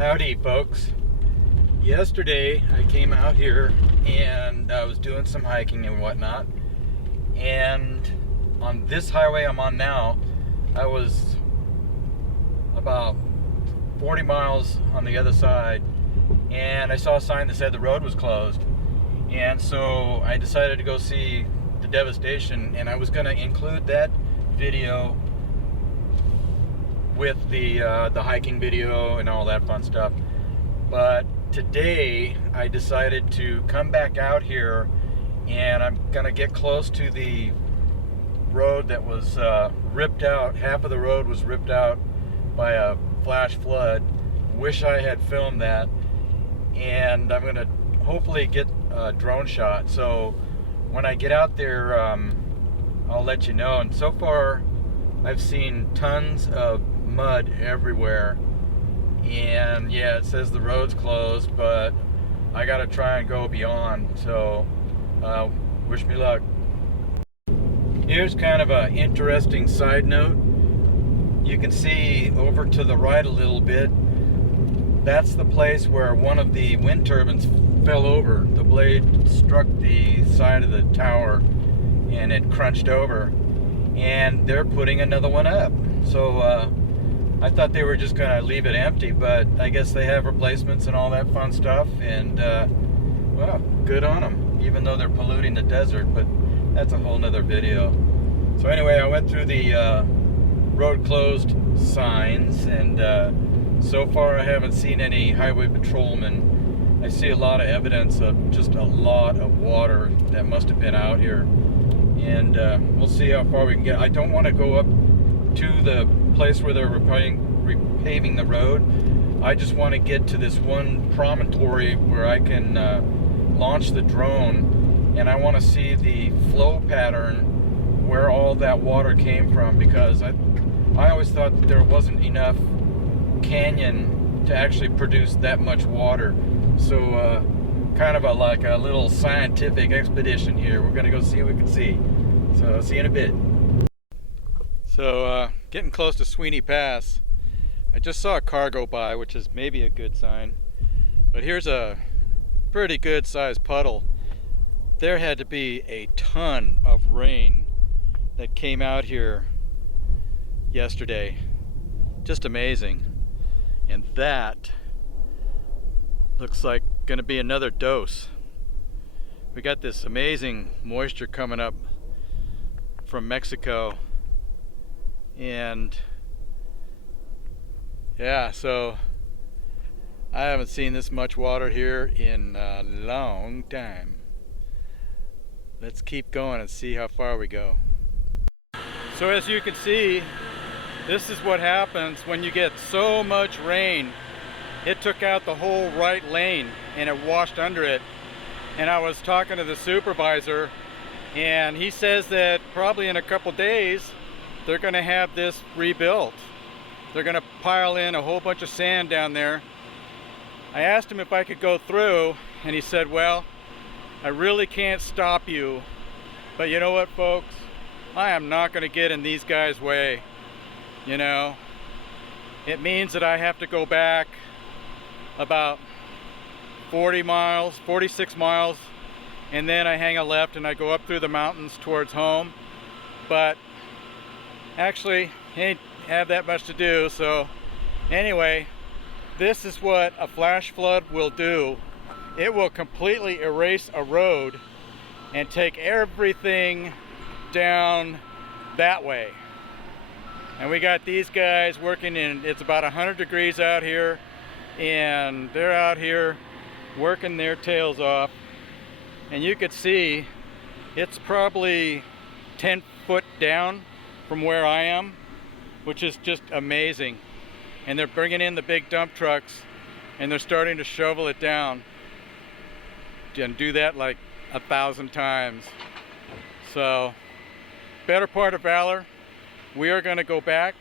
Howdy folks. Yesterday I came out here and I was doing some hiking and whatnot, and on this highway I'm on now, I was about 40 miles on the other side and I saw a sign that said the road was closed, and so I decided to go see the devastation, and I was going to include that video with the hiking video and all that fun stuff. But today I decided to come back out here and I'm gonna get close to the road that was ripped out. Half of the road was ripped out by a flash flood. Wish I had filmed that, and I'm gonna hopefully get a drone shot. So when I get out there, I'll let you know. And so far I've seen tons of mud everywhere, and yeah, it says the road's closed, but I gotta try and go beyond. So wish me luck. Here's kind of an interesting side note. You can see over to the right a little bit, that's the place where one of the wind turbines fell over. The blade struck the side of the tower and it crunched over, and they're putting another one up. So I thought they were just gonna leave it empty, but I guess they have replacements and all that fun stuff, and well, good on them, even though they're polluting the desert, but that's a whole nother video. So anyway, I went through the road closed signs, and so far I haven't seen any highway patrolmen. I see a lot of evidence of just a lot of water that must have been out here, and we'll see how far we can get. I don't want to go up to the place where they're repaving the road. I just want to get to this one promontory where I can launch the drone, and I want to see the flow pattern where all that water came from, because I always thought that there wasn't enough canyon to actually produce that much water. So kind of like a little scientific expedition here. We're gonna go see what we can see. So see you in a bit. So getting close to Sweeney Pass. I just saw a car go by, which is maybe a good sign, but here's a pretty good sized puddle. There had to be a ton of rain that came out here yesterday. Just amazing. And that looks like gonna be another dose. We got this amazing moisture coming up from Mexico, and yeah, so I haven't seen this much water here in a long time. Let's keep going and see how far we go. So as you can see, this is what happens when you get so much rain. It took out the whole right lane and it washed under it. And I was talking to the supervisor, and he says that probably in a couple days they're going to have this rebuilt. They're going to pile in a whole bunch of sand down there. I asked him if I could go through, and he said, well, I really can't stop you, but you know what, folks, I am not going to get in these guys' way. You know, it means that I have to go back about 40 miles, 46 miles, and then I hang a left and I go up through the mountains towards home. But actually, ain't have that much to do. So anyway, this is what a flash flood will do. It will completely erase a road and take everything down that way. And we got these guys working in, it's about 100 degrees out here, and they're out here working their tails off. And you could see it's probably 10 foot down from where I am, which is just amazing. And they're bringing in the big dump trucks and they're starting to shovel it down, and do that like 1,000 times. So better part of valor. We are going to go back,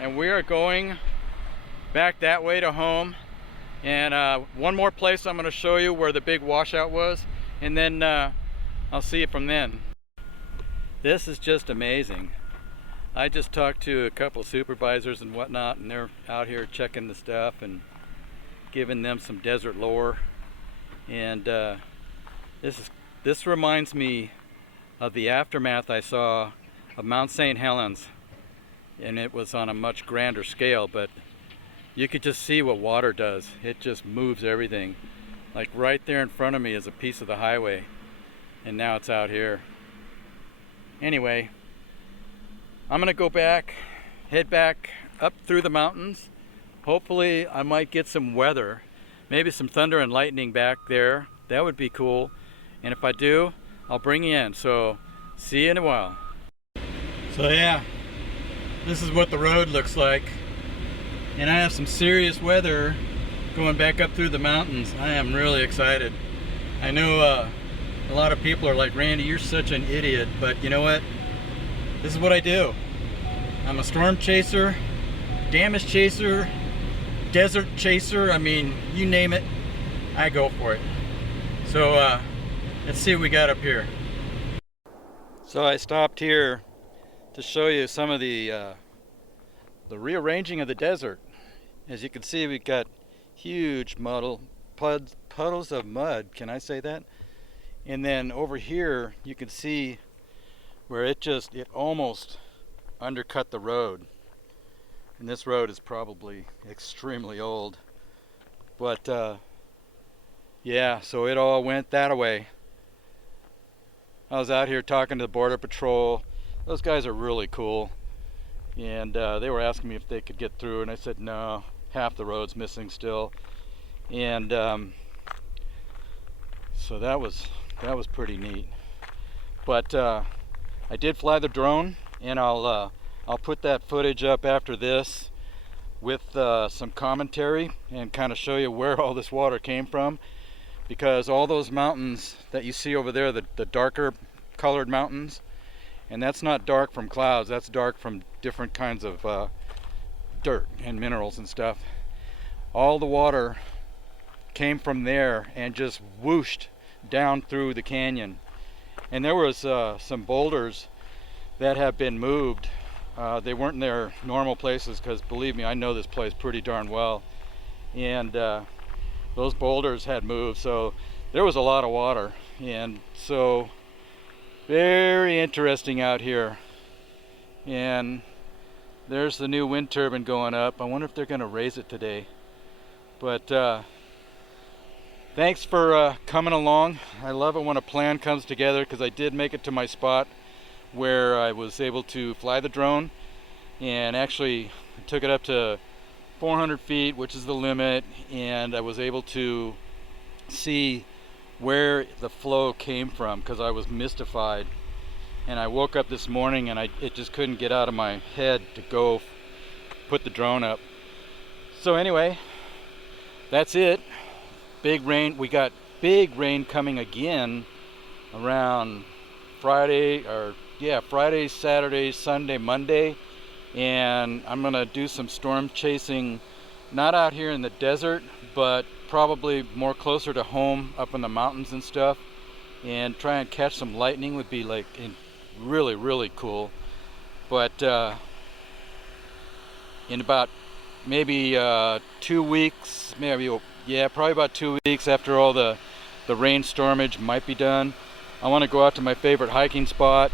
and we are going back that way to home. And one more place I'm going to show you where the big washout was, and then I'll see you from then. This is just amazing. I just talked to a couple supervisors and whatnot, and they're out here checking the stuff, and giving them some desert lore. And this reminds me of the aftermath I saw of Mount St. Helens, and it was on a much grander scale, but you could just see what water does. It just moves everything. Like right there in front of me is a piece of the highway, and now it's out here. Anyway, I'm gonna go back, head back up through the mountains. Hopefully I might get some weather, maybe some thunder and lightning back there. That would be cool. And if I do, I'll bring you in. So see you in a while. So yeah, this is what the road looks like. And I have some serious weather going back up through the mountains. I am really excited. I know a lot of people are like, Randy, you're such an idiot, but you know what? This is what I do. I'm a storm chaser, damage chaser, desert chaser. I mean, you name it, I go for it. So let's see what we got up here. So I stopped here to show you some of the rearranging of the desert. As you can see, we've got huge puddles of mud, can I say that? And then over here you can see where it almost undercut the road. And this road is probably extremely old, but yeah, so it all went that way. I was out here talking to the Border Patrol. Those guys are really cool, and they were asking me if they could get through, and I said no, half the road's missing still. And so that was pretty neat. But I did fly the drone, and I'll put that footage up after this with some commentary and kind of show you where all this water came from, because all those mountains that you see over there, the darker colored mountains, and that's not dark from clouds, that's dark from different kinds of dirt and minerals and stuff. All the water came from there and just whooshed down through the canyon. And there was some boulders that have been moved. They weren't in their normal places, because believe me, I know this place pretty darn well. And those boulders had moved, so there was a lot of water. And so very interesting out here. And there's the new wind turbine going up. I wonder if they're going to raise it today. But thanks for coming along. I love it when a plan comes together, because I did make it to my spot where I was able to fly the drone, and actually took it up to 400 feet, which is the limit, and I was able to see where the flow came from, because I was mystified. And I woke up this morning and it just couldn't get out of my head to go put the drone up. So anyway, that's it. Big rain. We got big rain coming again around Friday, Saturday, Sunday, Monday. And I'm gonna do some storm chasing, not out here in the desert, but probably more closer to home, up in the mountains and stuff, and try and catch some lightning. Would be like really, really cool. But in about maybe 2 weeks, probably about 2 weeks after all the rain stormage might be done, I want to go out to my favorite hiking spot,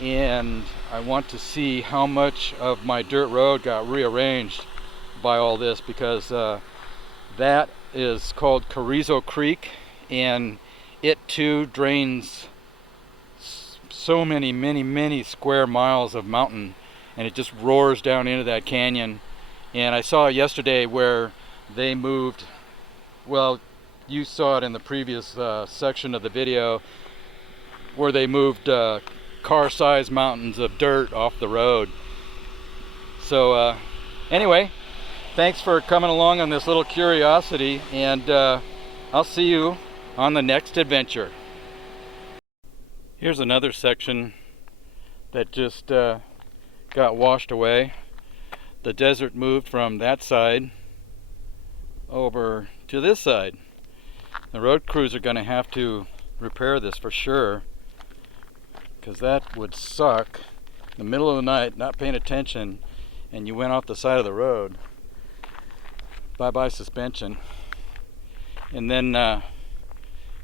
and I want to see how much of my dirt road got rearranged by all this, because that is called Carrizo Creek, and it too drains so many square miles of mountain, and it just roars down into that canyon. And I saw yesterday where they moved, well, you saw it in the previous section of the video, where they moved car-sized mountains of dirt off the road. So anyway, thanks for coming along on this little curiosity, and I'll see you on the next adventure. Here's another section that just got washed away. The desert moved from that side over to this side. The road crews are going to have to repair this for sure, because that would suck. In the middle of the night, not paying attention, and you went off the side of the road. Bye-bye suspension. And then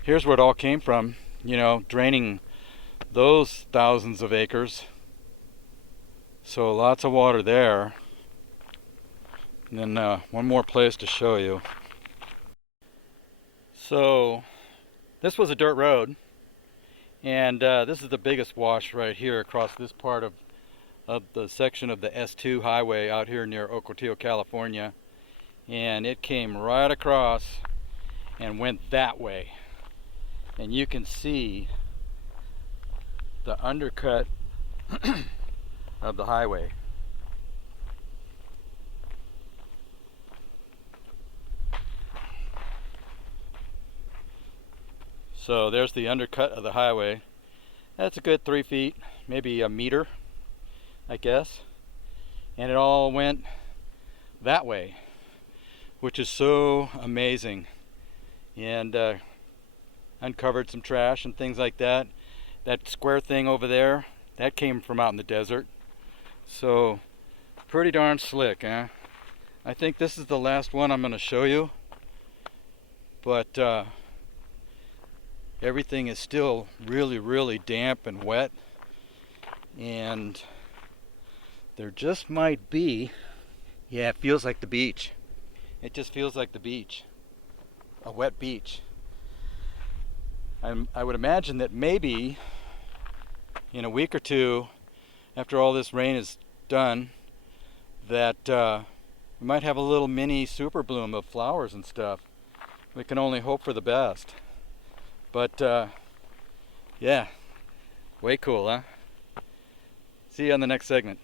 here's where it all came from, you know, draining those thousands of acres. So lots of water there. And then one more place to show you. So this was a dirt road, and this is the biggest wash right here across this part of the section of the S2 highway out here near Ocotillo, California. And it came right across and went that way. And you can see the undercut of the highway. So there's the undercut of the highway. That's a good 3 feet, maybe a meter, I guess. And it all went that way, which is so amazing. And uncovered some trash and things like that. That square thing over there, that came from out in the desert. So pretty darn slick, huh? I think this is the last one I'm going to show you. But everything is still really damp and wet, and there just might be, yeah, it feels like the beach. It just feels like the beach, a wet beach. I would imagine that maybe in a week or two, after all this rain is done, that we might have a little mini super bloom of flowers and stuff. We can only hope for the best. But yeah, way cool, huh? See you on the next segment.